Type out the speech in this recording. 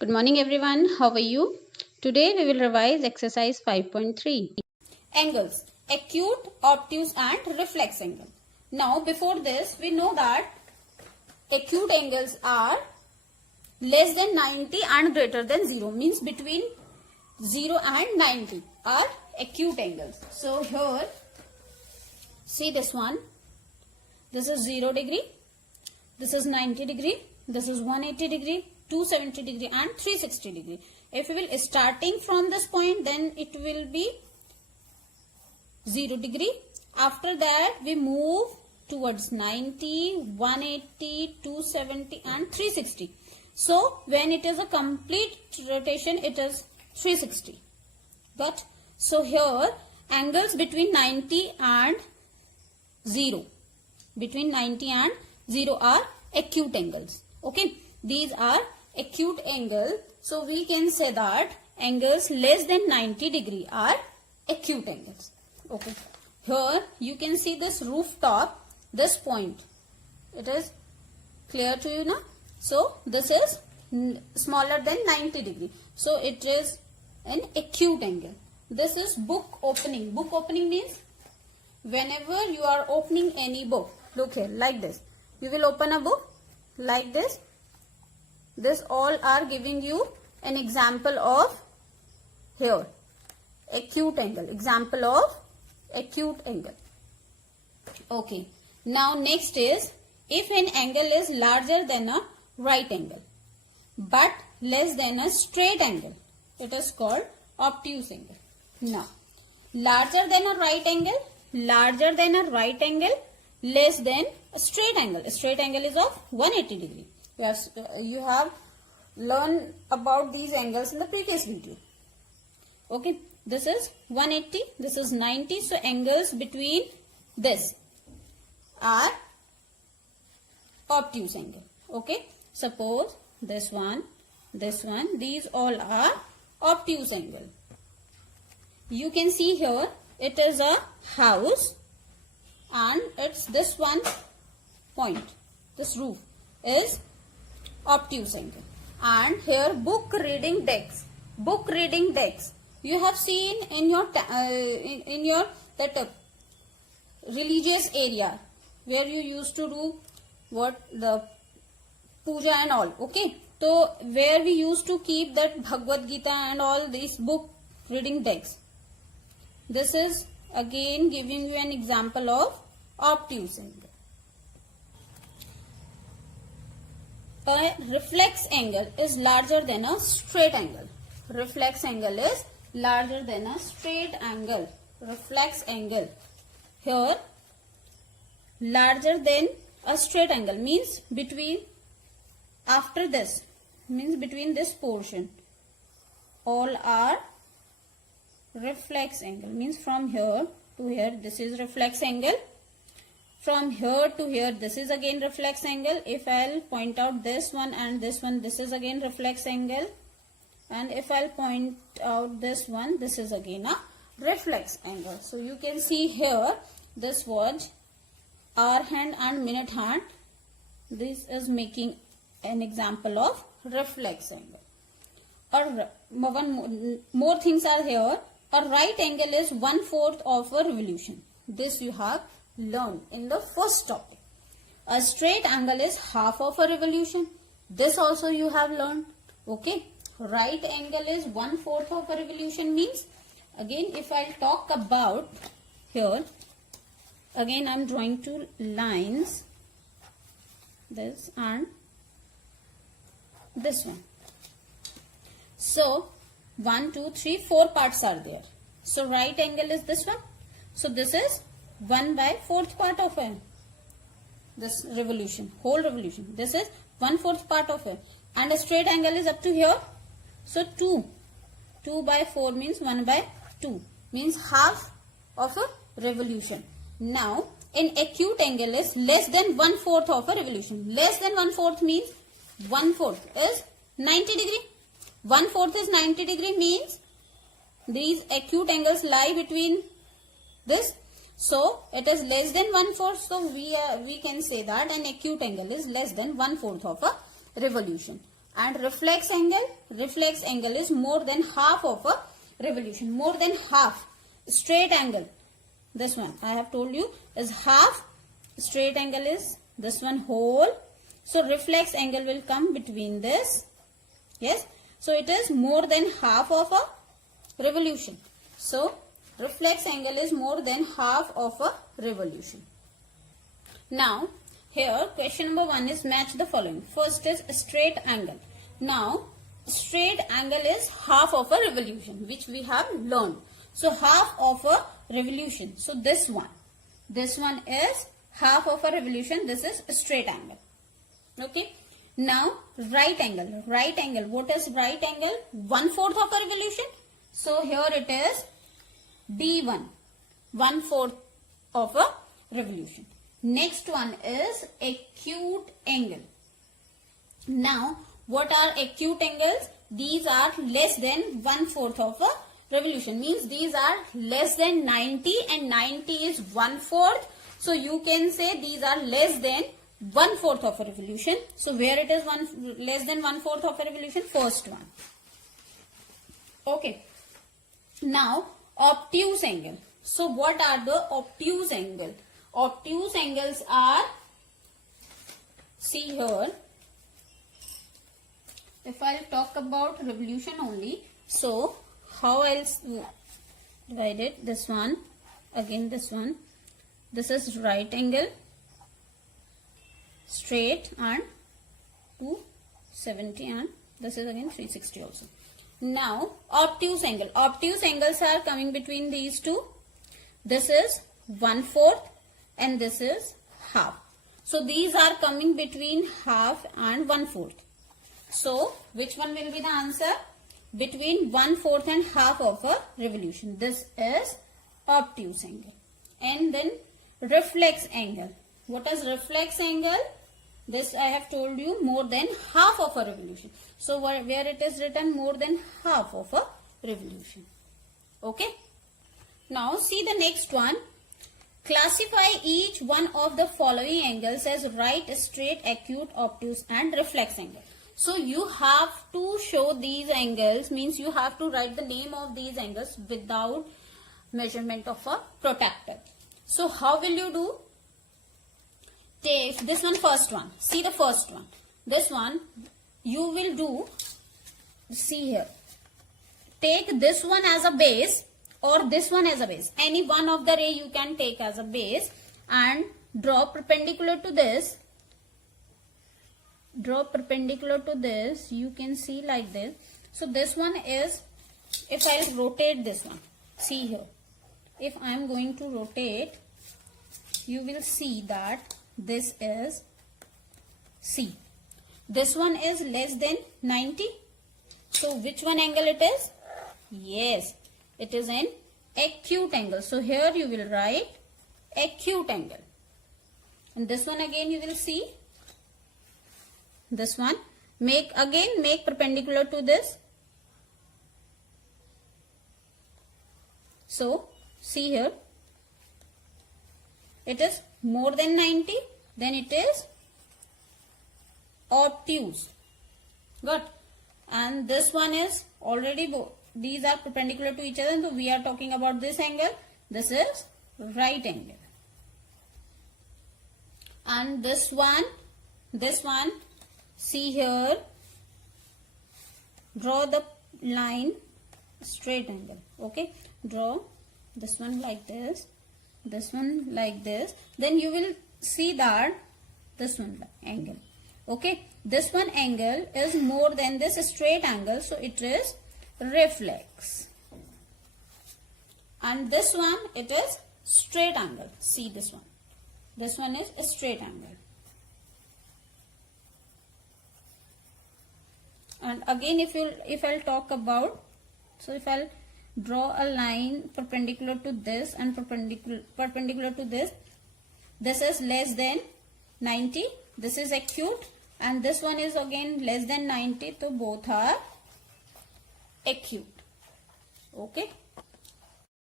Good morning everyone. How are you? Today we will revise exercise 5.3. Angles, acute, obtuse and reflex angle. Now before this we know that acute angles are less than 90 and greater than 0, means between 0 and 90 are acute angles. So here see this one, this is 0 degree, this is 90 degree, this is 180 degree, 270 degree and 360 degree. If we will starting from this point, then it will be 0 degree. After that we move towards 90, 180, 270 and 360. So when it is a complete rotation, it is 360. But so here angles between 90 and 0, between 90 and 0 are acute angles. Okay, these are acute angle. So we can say that angles less than 90 degree are acute angles. Okay, here you can see this rooftop, this point, it is clear to you now. So this is smaller than 90 degree, so it is an acute angle. This is book opening. Book opening means whenever you are opening any book, look here, like this, you will open a book like this. This all are giving you an example of here acute angle, example of acute angle. Okay, now next is, if an angle is larger than a right angle but less than a straight angle, it is called obtuse angle. Now larger than a right angle, larger than a right angle, less than a straight angle. A straight angle is of 180 degree. You have learned about these angles in the previous video. Okay, this is 180, this is 90. So angles between this are obtuse angle. Okay, suppose this one, these all are obtuse angle. You can see here it is a house and it's this one point, this roof is obtuse angle. And here book reading decks, you have seen in your religious area where you used to do what, the puja and all. Okay, so where we used to keep that Bhagavad Gita and all these book reading decks. This is again giving you an example of obtuse angle. A reflex angle is larger than a straight angle. Reflex angle is larger than a straight angle. Reflex angle. Here larger than a straight angle means between, after this, means between this portion, all are reflex angle, means from here to here this is reflex angle, from here to here this is again reflex angle. If I'll point out this one and this one, this is again reflex angle, and if I'll point out this one, this is again a reflex angle. So you can see here this was hour hand and minute hand. This is making an example of reflex angle. Or one more things are here. A right angle is 1/4 of a revolution. This you have learned in the first topic. A straight angle is half of a revolution. This also you have learned. Okay, right angle is 1/4 of a revolution means, again if I talk about here, again I am drawing two lines, this and this one. So 1, 2, 3, 4 parts are there. So right angle is this one. So this is 1/4 part of it. This revolution, whole revolution. This is 1/4 part of it. And a straight angle is up to here. So 2/4 means 1/2, means half of a revolution. Now an acute angle is less than 1/4 of a revolution. Less than 1/4 means 1/4 is 90 degree. 1/4 is 90 degree means these acute angles lie between this. So it is less than 1/4. So we can say that an acute angle is less than 1/4 of a revolution. And reflex angle is more than half of a revolution, more than half. Straight angle, this one I have told you is half, straight angle is this one whole. So reflex angle will come between this. Yes, so it is more than half of a revolution. So reflex angle is more than half of a revolution. Now here question number 1 is match the following. First is straight angle. Now straight angle is half of a revolution, which we have learned. So half of a revolution. So this one is half of a revolution. This is a straight angle. Okay. Now right angle. Right angle. What is right angle? 1/4 of a revolution. So here it is D1. 1/4 of a revolution. Next one is acute angle. Now what are acute angles? These are less than 1/4 of a revolution. Means these are less than 90 and 90 is 1/4. So you can say these are less than 1/4 of a revolution. So where it is less than 1/4 of a revolution? First one. Okay. Now obtuse angle. So what are the obtuse angle? Obtuse angles are, see here, if I'll talk about revolution only, so how I'll divide it? This one, again this one, this is right angle, straight and 270, and this is again 360 also. Now obtuse angle. Obtuse angles are coming between these two. This is 1/4 and this is half. So these are coming between half and 1/4. So which one will be the answer? Between 1/4 and half of a revolution. This is obtuse angle. And then reflex angle. What is reflex angle? This I have told you, more than half of a revolution. So where it is written more than half of a revolution. Okay. Now see the next one. Classify each one of the following angles as right, straight, acute, obtuse and reflex angle. So you have to show these angles, means you have to write the name of these angles without measurement of a protractor. So how will you do? Take this one, first one. See the first one. This one you will do, see here. Take this one as a base or this one as a base. Any one of the ray you can take as a base and draw perpendicular to this. Draw perpendicular to this. You can see like this. So this one is, if I rotate this one, see here. If I am going to rotate, you will see that this is C. This one is less than 90. So which one angle it is? Yes, it is an acute angle. So here you will write acute angle. And this one again you will see. This one make perpendicular to this. So see here, it is more than 90, then it is obtuse. Good. And this one is already, these are perpendicular to each other, so we are talking about this angle. This is right angle. And this one, see here, draw the line, straight angle. Okay, draw this one like this, this one like this, then you will see that this one angle. Okay, this one angle is more than this straight angle, so it is reflex. And this one, it is straight angle. See this one. This one is a straight angle. And again, if I'll talk about, so if I'll draw a line perpendicular to this and perpendicular to this, this is less than 90. This is acute, and this one is again less than 90. So both are acute. Okay.